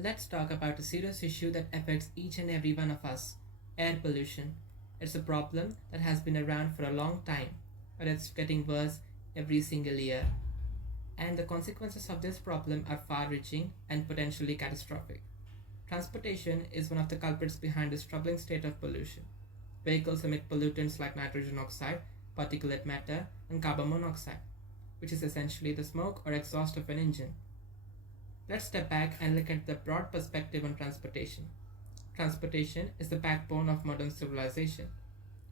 Let's talk about a serious issue that affects each and every one of us: air pollution. It's a problem that has been around for a long time, but it's getting worse every single year. And the consequences of this problem are far reaching and potentially catastrophic. Transportation is one of the culprits behind this troubling state of pollution. Vehicles emit pollutants like nitrogen oxide, particulate matter, and carbon monoxide, which is essentially the smoke or exhaust of an engine. Let's step back and look at the broad perspective on transportation. Transportation is the backbone of modern civilization.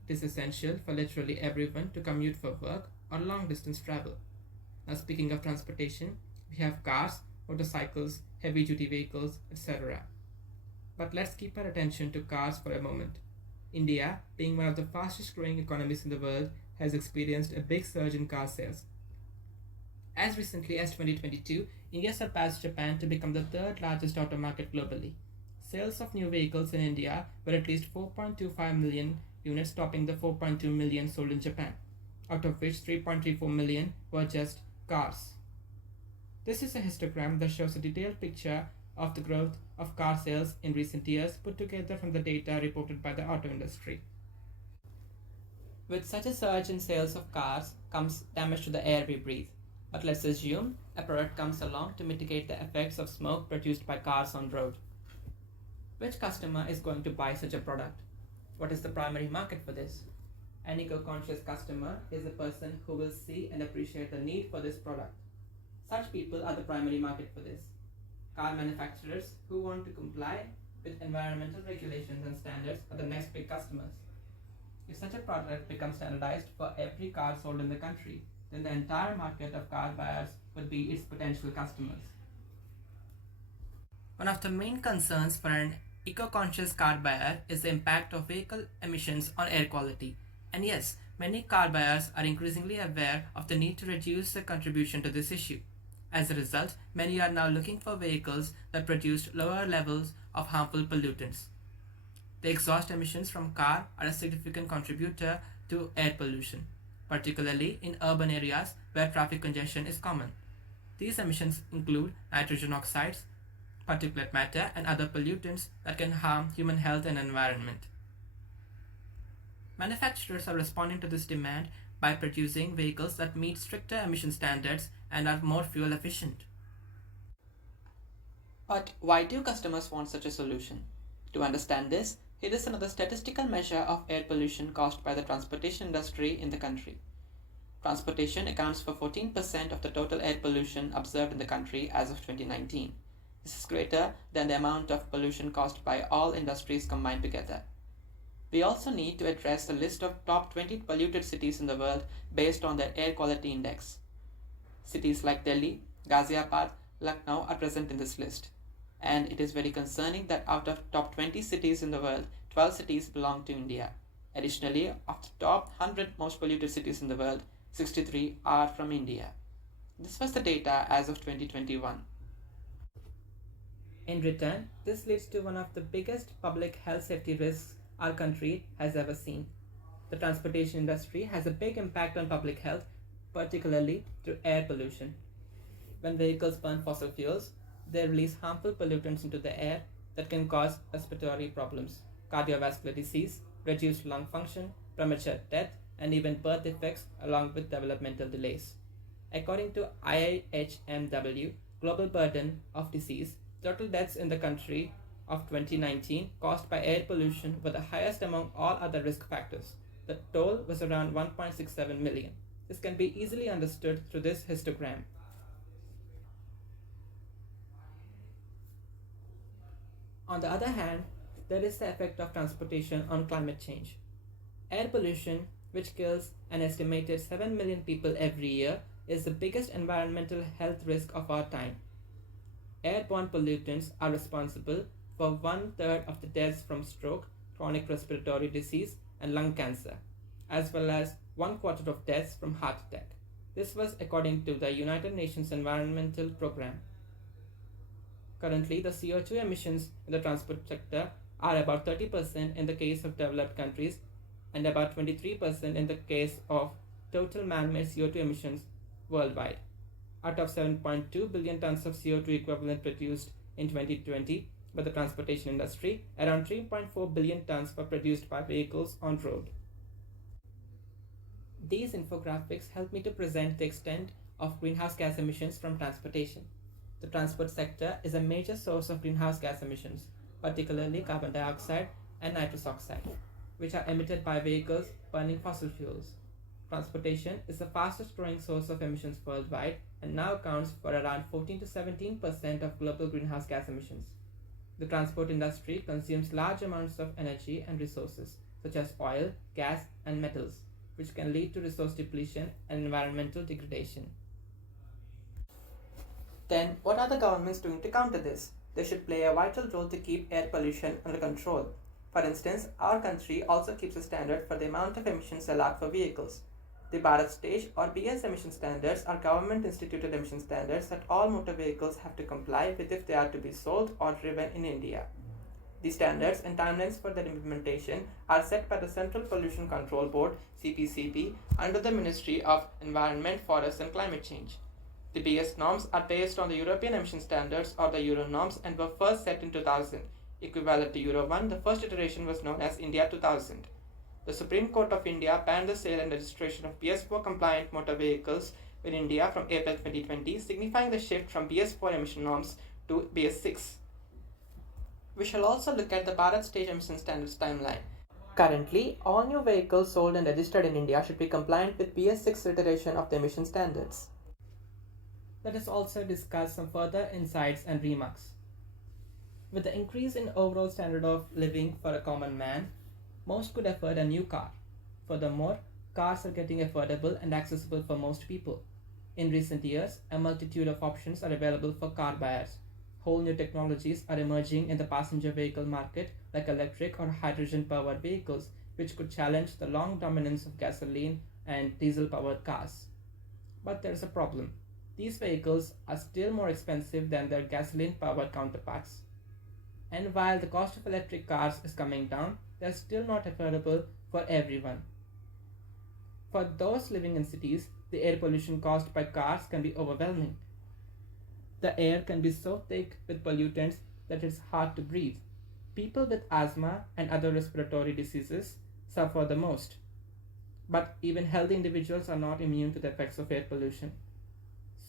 It is essential for literally everyone to commute for work or long distance travel. Now, speaking of transportation, we have cars, motorcycles, heavy duty vehicles, etc. But let's keep our attention to cars for a moment. India, being one of the fastest growing economies in the world, has experienced a big surge in car sales. As recently as 2022, India surpassed Japan to become the third largest auto market globally. Sales of new vehicles in India were at least 4.25 million units, topping the 4.2 million sold in Japan, out of which 3.34 million were just cars. This is a histogram that shows a detailed picture of the growth of car sales in recent years, put together from the data reported by the auto industry. With such a surge in sales of cars comes damage to the air we breathe. But let's assume a product comes along to mitigate the effects of smoke produced by cars on road. Which customer is going to buy such a product? What is the primary market for this? An eco-conscious customer is a person who will see and appreciate the need for this product. Such people are the primary market for this. Car manufacturers who want to comply with environmental regulations and standards are the next big customers. If such a product becomes standardized for every car sold in the country, then the entire market of car buyers would be its potential customers. One of the main concerns for an eco-conscious car buyer is the impact of vehicle emissions on air quality. And yes, many car buyers are increasingly aware of the need to reduce their contribution to this issue. As a result, many are now looking for vehicles that produce lower levels of harmful pollutants. The exhaust emissions from cars are a significant contributor to air pollution, particularly in urban areas where traffic congestion is common. These emissions include nitrogen oxides, particulate matter, and other pollutants that can harm human health and environment. Manufacturers are responding to this demand by producing vehicles that meet stricter emission standards and are more fuel efficient. But why do customers want such a solution? To understand this, here is another statistical measure of air pollution caused by the transportation industry in the country. Transportation accounts for 14% of the total air pollution observed in the country as of 2019. This is greater than the amount of pollution caused by all industries combined together. We also need to address the list of top 20 polluted cities in the world based on their air quality index. Cities like Delhi, Ghaziabad, Lucknow are present in this list. And it is very concerning that out of top 20 cities in the world, 12 cities belong to India. Additionally, of the top 100 most polluted cities in the world, 63 are from India. This was the data as of 2021. In return, this leads to one of the biggest public health safety risks our country has ever seen. The transportation industry has a big impact on public health, particularly through air pollution. When vehicles burn fossil fuels, they release harmful pollutants into the air that can cause respiratory problems, cardiovascular disease, reduced lung function, premature death, and even birth defects along with developmental delays. According to IHMW, Global Burden of Disease, total deaths in the country of 2019 caused by air pollution were the highest among all other risk factors. The toll was around 1.67 million. This can be easily understood through this histogram. On the other hand, there is the effect of transportation on climate change. Air pollution, which kills an estimated 7 million people every year, is the biggest environmental health risk of our time. Airborne pollutants are responsible for 1/3 of the deaths from stroke, chronic respiratory disease, and lung cancer, as well as 1/4 of deaths from heart attack. This was according to the United Nations Environmental Programme. Currently, the CO2 emissions in the transport sector are about 30% in the case of developed countries and about 23% in the case of total man-made CO2 emissions worldwide. Out of 7.2 billion tons of CO2 equivalent produced in 2020 by the transportation industry, around 3.4 billion tons were produced by vehicles on road. These infographics help me to present the extent of greenhouse gas emissions from transportation. The transport sector is a major source of greenhouse gas emissions, particularly carbon dioxide and nitrous oxide, which are emitted by vehicles burning fossil fuels. Transportation is the fastest growing source of emissions worldwide and now accounts for around 14 to 17% of global greenhouse gas emissions. The transport industry consumes large amounts of energy and resources, such as oil, gas, and metals, which can lead to resource depletion and environmental degradation. Then, what are the governments doing to counter this? They should play a vital role to keep air pollution under control. For instance, our country also keeps a standard for the amount of emissions allowed for vehicles. The Bharat Stage or BS emission standards are government-instituted emission standards that all motor vehicles have to comply with if they are to be sold or driven in India. These standards and timelines for their implementation are set by the Central Pollution Control Board (CPCB) under the Ministry of Environment, Forests and Climate Change. The BS norms are based on the European emission standards or the Euro norms and were first set in 2000. Equivalent to Euro 1, the first iteration was known as India 2000. The Supreme Court of India banned the sale and registration of BS4 compliant motor vehicles in India from April 2020, signifying the shift from BS4 emission norms to BS6. We shall also look at the Bharat Stage Emission Standards timeline. Currently, all new vehicles sold and registered in India should be compliant with BS6 iteration of the emission standards. Let us also discuss some further insights and remarks. With the increase in overall standard of living for a common man, most could afford a new car. Furthermore, cars are getting affordable and accessible for most people. In recent years, a multitude of options are available for car buyers. Whole new technologies are emerging in the passenger vehicle market, like electric or hydrogen-powered vehicles, which could challenge the long dominance of gasoline and diesel-powered cars. But there is a problem. These vehicles are still more expensive than their gasoline-powered counterparts. And while the cost of electric cars is coming down, they are still not affordable for everyone. For those living in cities, the air pollution caused by cars can be overwhelming. The air can be so thick with pollutants that it's hard to breathe. People with asthma and other respiratory diseases suffer the most. But even healthy individuals are not immune to the effects of air pollution.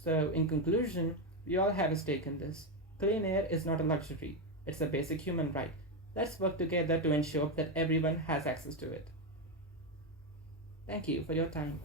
So, in conclusion, we all have a stake in this. Clean air is not a luxury, it's a basic human right. Let's work together to ensure that everyone has access to it. Thank you for your time.